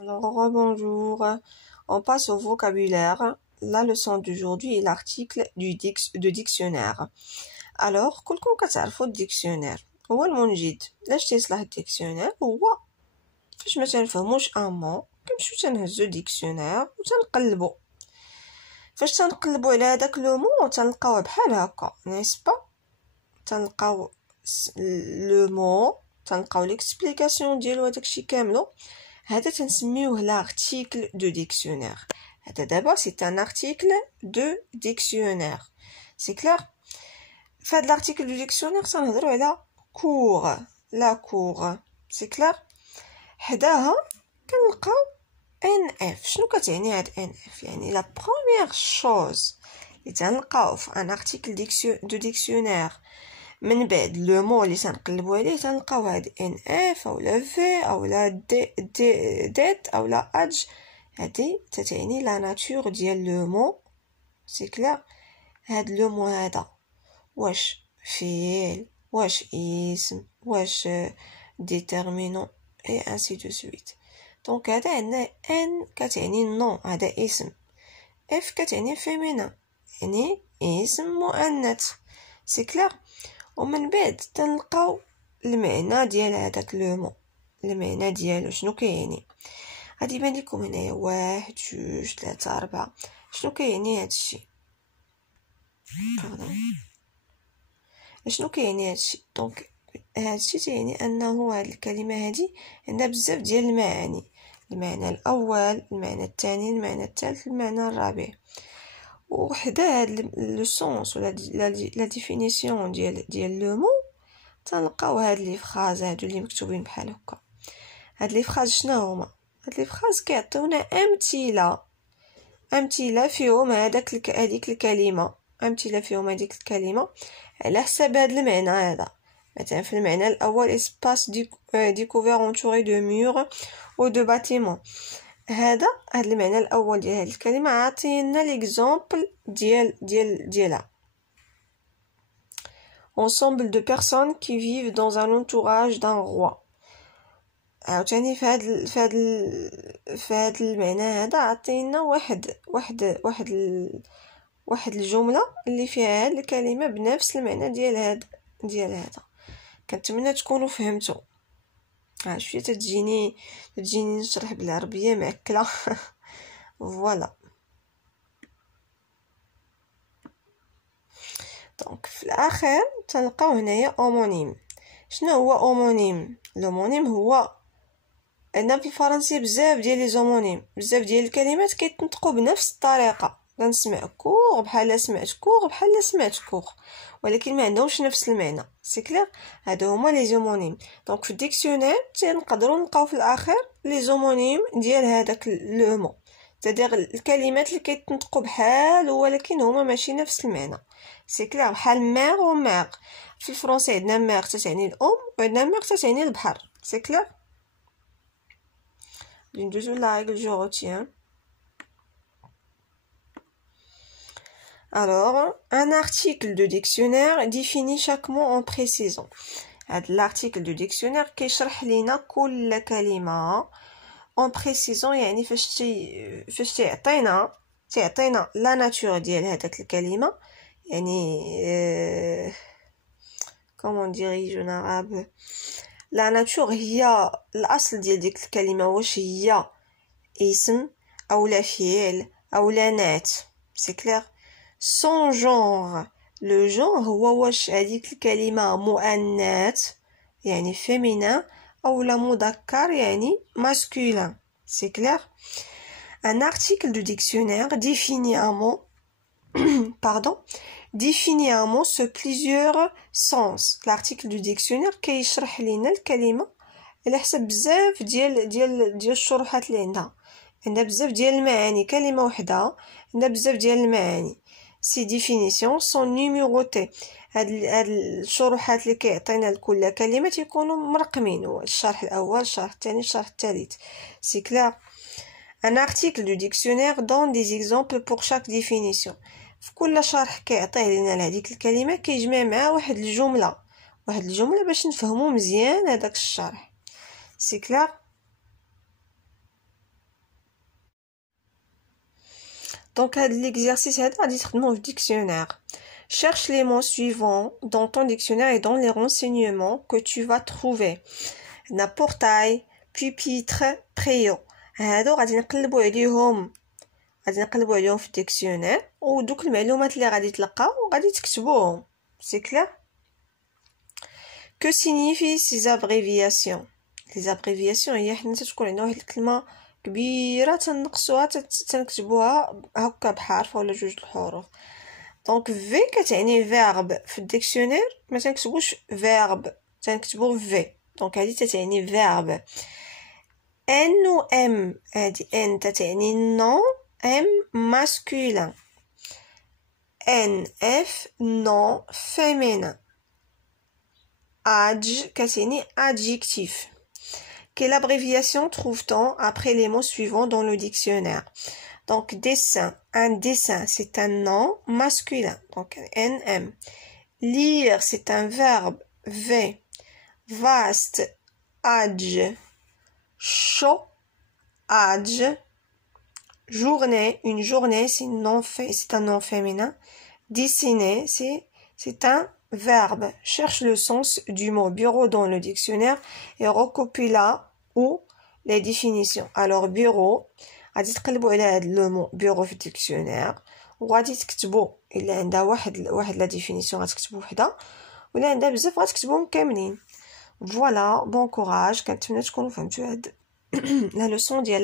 Alors, bonjour. On passe au vocabulaire. La leçon d'aujourd'hui est l'article de dictionnaire. Alors, كلكم كتعرفوا الديكسيونير هو المنجد. علاش تيصلح الديكسيونير؟ هو فاش ما تنفهموش ان مون كنمشيو تنهزو الديكسيونير وتنقلبو. فاش تنقلبو على هذاك لو مون تنلقاوه بحال هكا، نيسبا؟ تنلقاو لو مون، تنلقاو ليكسبليكاسيون ديالو، هداكشي كاملو. هذا تنسميوه l'article de dictionnaire. هذا دابا سي ان article de dictionnaire. سي كلير؟ فهاد l'article de dictionnaire تنهضروا على cours. لا cours. سي كلير؟ حداها كنلقاو NF. شنو كتعني هاد NF؟ يعني لا première chose اللي تنلقاو في ان article de dictionnaire من بعد لو مون اللي تنقلبوا عليه تنلقاو هاد ان اف اولا في اولا ديت اولا اج. هادي تتعني لا ناتور ديال لو مون. سي كلير؟ هاد لو مون هذا واش فعل، واش اسم، واش ديتيرمينون اي انسي دو سويت. دونك هذا عندنا ان كتعني النون، هذا اسم. اف كتعني فيمينا، يعني اسم مؤنث. سي كلير؟ ومن بعد تنلقاو المعنى ديال هذاك لو مون، المعنى ديالو شنو كيعني. غادي يبان لكم هنايا 1 2 3 4 شنو كيعني هادشي. شنو كيعني هادشي؟ دونك هادشي تيعني انه هاد الكلمه هادي عندها بزاف ديال المعاني. المعنى الاول، المعنى الثاني، المعنى الثالث، المعنى الرابع. وحدا هاد لو سونس ولا لا ديفينيسيون ديال لو مون تنلقاو هاد لي فراز هادو اللي مكتوبين بحال هكا. هاد لي فراز شنو هما؟ هاد لي فراز كيعطيونا امثله فيهم هذيك الكلمه، امثله فيهم هذيك الكلمه على حساب هاد المعنى هذا. مثلا في المعنى الاول اسباس ديكوفير اونتوري دو مور او دو باتيمون. هاد المعنى الاول ديال هاد الكلمه عطينا ليكزامبل ديالها. ensemble de personnes qui vivent dans un entourage d'un roi. عاوتاني فهاد المعنى هذا عطينا واحد الجمله اللي فيها هاد الكلمه بنفس المعنى ديال هذا. كنتمنى تكونوا فهمتوا. شويه تجيني نشرح بالعربيه معكله. فوالا. دونك في الاخر تلقاو هنايا اومونيم. شنو هو اومونيم؟ لومونيم هو عندنا في الفرنسيه بزاف ديال لي زومونيم، بزاف ديال الكلمات كيتنطقوا بنفس الطريقه. كنسمع كور بحال سمعت كور بحال سمعت كور، ولكن ما عندهمش نفس المعنى. سي كلير؟ هادو هما لي زومونيم. دونك في الديكسيونير تنقدروا نلقاو في الاخر لي زومونيم ديال هذاك لو مون، تدير الكلمات اللي كيتنطقوا بحال ولكن هما ماشي نفس المعنى. سي كلير؟ بحال مير و مير. في الفرنسي عندنا مير تتعني الام وعندنا مير تتعني البحر. سي كلير؟ ندوزو لا رègle جو retiens. Alors, un article de dictionnaire définit chaque mot en précisant. هاد l'article de dictionnaire كيشرح لينا كل كلمه en précisant، يعني فاش تعطينا لا ناتور ديال هذاك الكلمه. يعني comment dirais-je en arabe؟ لا ناتور هي الاصل ديال ديك الكلمه، واش هي اسم اولا فعل اولا نعت. سي كلير؟ سون جونر، لو جونر هو واش هذيك الكلمه مؤنث يعني féminin اولا مذكر يعني masculin. سي كلير؟ un article de dictionnaire définit un mot définit un mot sur plusieurs sens. l'article du dictionnaire كيشرح لينا الكلمه على حسب بزاف ديال الشروحات اللي عندها بزاف ديال المعاني. كلمه وحده عندها بزاف ديال المعاني. سي ديفينيسيون سون نيميروتي. هاد الشروحات اللي كيعطينا لكل كلمه تيكونوا مرقمين، هو الشرح الاول، الشرح الثاني، الشرح الثالث. سي كلير؟ un article du dictionnaire donne des exemples pour chaque définition. في كل شرح كيعطيه لنا لهذيك الكلمه كيجمع معاه واحد الجمله باش نفهمو مزيان هذاك الشرح. سي كلير؟ Donc l'exercice هذا غادي تخدموه في dictionnaire. Cherche les mots suivants dans ton dictionnaire et dans les renseignements que tu vas trouver. عندنا portail, pupitre, préau. هادو غادي نقلبوا عليهم في الديكسيونير ودوك المعلومات اللي غادي تلقاو غادي تكتبوهم. C'est clair? Que signifient ces abréviations? Les abréviations هي حنا تكون عندنا واحد الكلمه كبيره تنقصوها تنكتبوها هكا بحرف ولا جوج الحروف. دونك في كتعني فيرب في الديكسيونير ما تنكتبوش فيرب تنكتبو في. دونك هذه تتعني فيرب. ان و ام هذه ان تتعني نون ام ماسكولين ان اف نون فيمينين age كتعني adjectif. Quelle abréviation trouve-t-on après les mots suivants dans le dictionnaire? Donc dessin, un dessin c'est un nom masculin, donc NM. Lire c'est un verbe V. Vaste, âge. Chaud, âge. Journée, une journée c'est un nom féminin. Dessiner c'est un verbe. Cherche le sens du mot bureau dans le dictionnaire et recopie-la ou les définitions. Alors bureau غادي تقلبوا على هذا لو مو bureau في الديكسيونير وغادي تكتبوا الا عندها واحد لا ديفينيسيون غتكتبوا وحده ولا عندها بزاف غتكتبوهم كاملين. فوالا بون كوراج. كنتمنى تكونوا فهمتوا هاد لا لوسون ديال